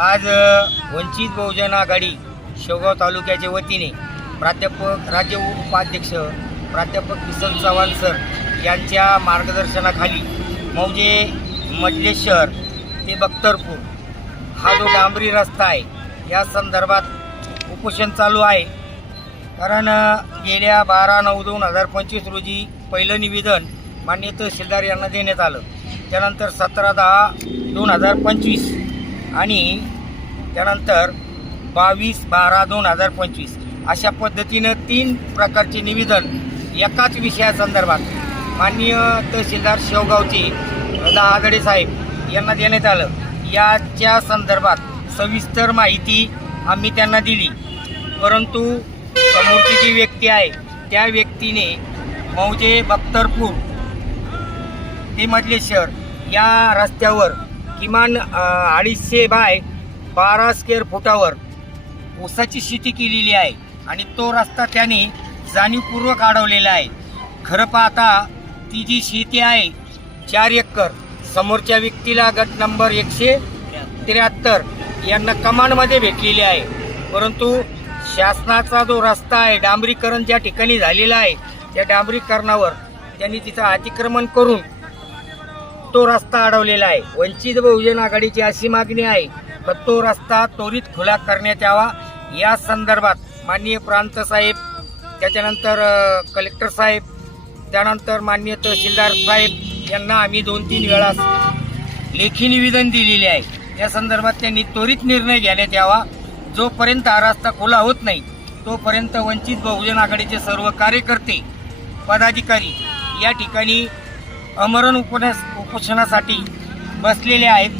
आज वंचित बहुजन आघाडी शेवगाव तालुक्याच्या वतीने प्राध्यापक राज्य उपाध्यक्ष प्राध्यापक किसन चव्हाण सर यांच्या मार्गदर्शनाखाली मौजे मजलेश्वर ते बख्तरपूर हा जो डांबरी रस्ता आहे या संदर्भात उपोषण चालू आहे। कारण गेल्या 12/9/2025 रोजी पहिलं निवेदन माननीय तहसीलदार यांना देण्यात आलं। त्यानंतर 17/10/2025 आणि त्यानंतर 22/12/2025 अशा पद्धतीनं 3 प्रकारचे निवेदन एकाच विषयासंदर्भात माननीय तहसीलदार शेवगावचे आघाडे साहेब यांना देण्यात आलं। याच्या संदर्भात सविस्तर माहिती आम्ही त्यांना दिली, परंतु समोरची जी व्यक्ती आहे त्या व्यक्तीने मौजे बख्तरपूर ते मजलेश्वर या रस्त्यावर किमान 250 बाय 12 स्क्वेअर फुटावर ऊसाची शेती केलेली आहे आणि तो रस्ता त्याने जाणीवपूर्वक अडवलेला आहे। खरं पाहता ती जी शेती आहे 4 एकर समोरच्या व्यक्तीला गट नंबर 173 यांना कमांडमध्ये भेटलेली आहे, परंतु शासनाचा जो रस्ता आहे डांबरीकरण ज्या ठिकाणी झालेला आहे त्या डांबरीकरणावर त्यांनी तिथं अतिक्रमण करून तो रस्ता अडवलेला आहे। वंचित बहुजन आघाडीची अशी मागणी आहे की तो रस्ता त्वरित खुला करण्यात यावा। या संदर्भात माननीय प्रांत साहेब, त्याच्यानंतर कलेक्टर साहेब, त्यानंतर माननीय तहसीलदार साहेब यांना आम्ही 2-3 वेळा लेखी निवेदन दिलेले आहे। या संदर्भात त्यांनी त्वरित निर्णय घेण्यात यावा। जोपर्यंत हा रस्ता खुला होत नाही तोपर्यंत वंचित बहुजन आघाडीचे सर्व कार्यकर्ते पदाधिकारी या ठिकाणी आमरण उपोषणासाठी बसलेले आहेत।